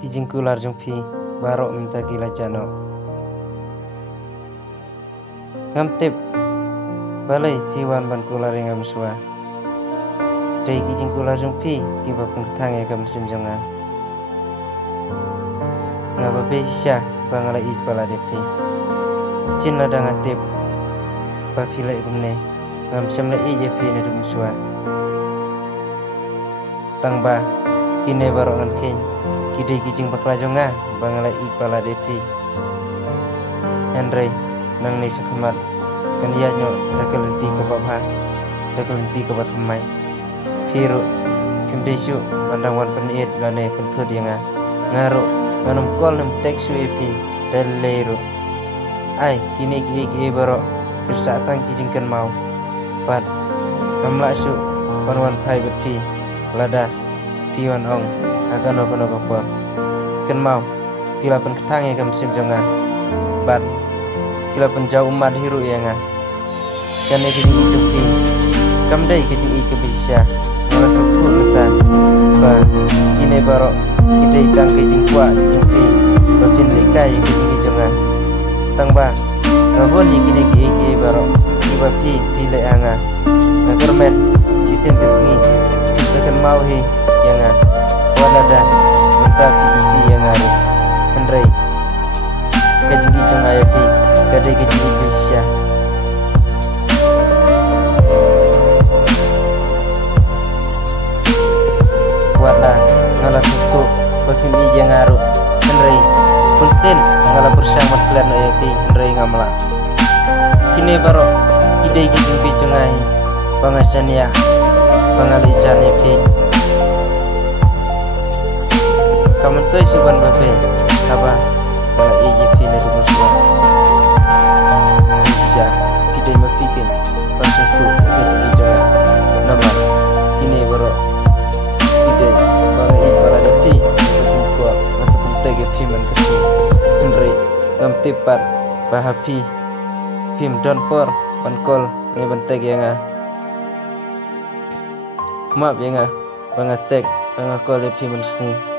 kijing kular jong pi barok minta gila jano ngam tip balai pi wan ban kular yang ngam sua dei kijing kular jong pi ki ba pung thang ya kam sim jonga ngaba be sha bangala ik pala de pi chin la dang tip ba pi lai gumne ngam sam la i je pi ne dum sua tang ba kine barok ngan ken kidei kijing bakla jonga bangala ik pala de pi Henry nang ni sakmat kan ya nyo dakalenti ka babha dakalenti ka batmai phiru phimdesu mandangwan peniit lane penthud yanga ngaru manum kol nem teksu epi dalleru ai kini ki baro kirsa tang kijing kan mau pat kamla su panwan phai bet pi lada piwan ong akan okono kopor kan mau pila pen ketang ya kam sim jonga bat pila pen jauh umat hiru ya nga kan e kijing ijupi kam dai kijing i kebisya ngala sutu meta ba kine baro kidei tang kijing kwa jupi ba pin likai kijing ijonga tang ba ngabon ni kine ki baro iba pi pile anga ngagermen sisin kesengi pisakan mau hi yanga walada minta pi isi yang ngaru Henry kijing ijonga ya pi kadai kijing ibisya wala ngala sutu bafim ija ngaru Henry pulsen ngala bersama plan OEP Henry ngamla kini baro kidei kijing pijongai pangasania pangali ijan EP kamu tuh suban babe apa kalau EJP na rumuswa jisya kidei mapikin pasung tu kijing ijonga nama kini baro kidei bangai para depi kuat masakum tege piman kesu Henry ngam tipat bahapi pim donpor pankol ni bentek yang maaf ya nga bangatek bangakol piman sini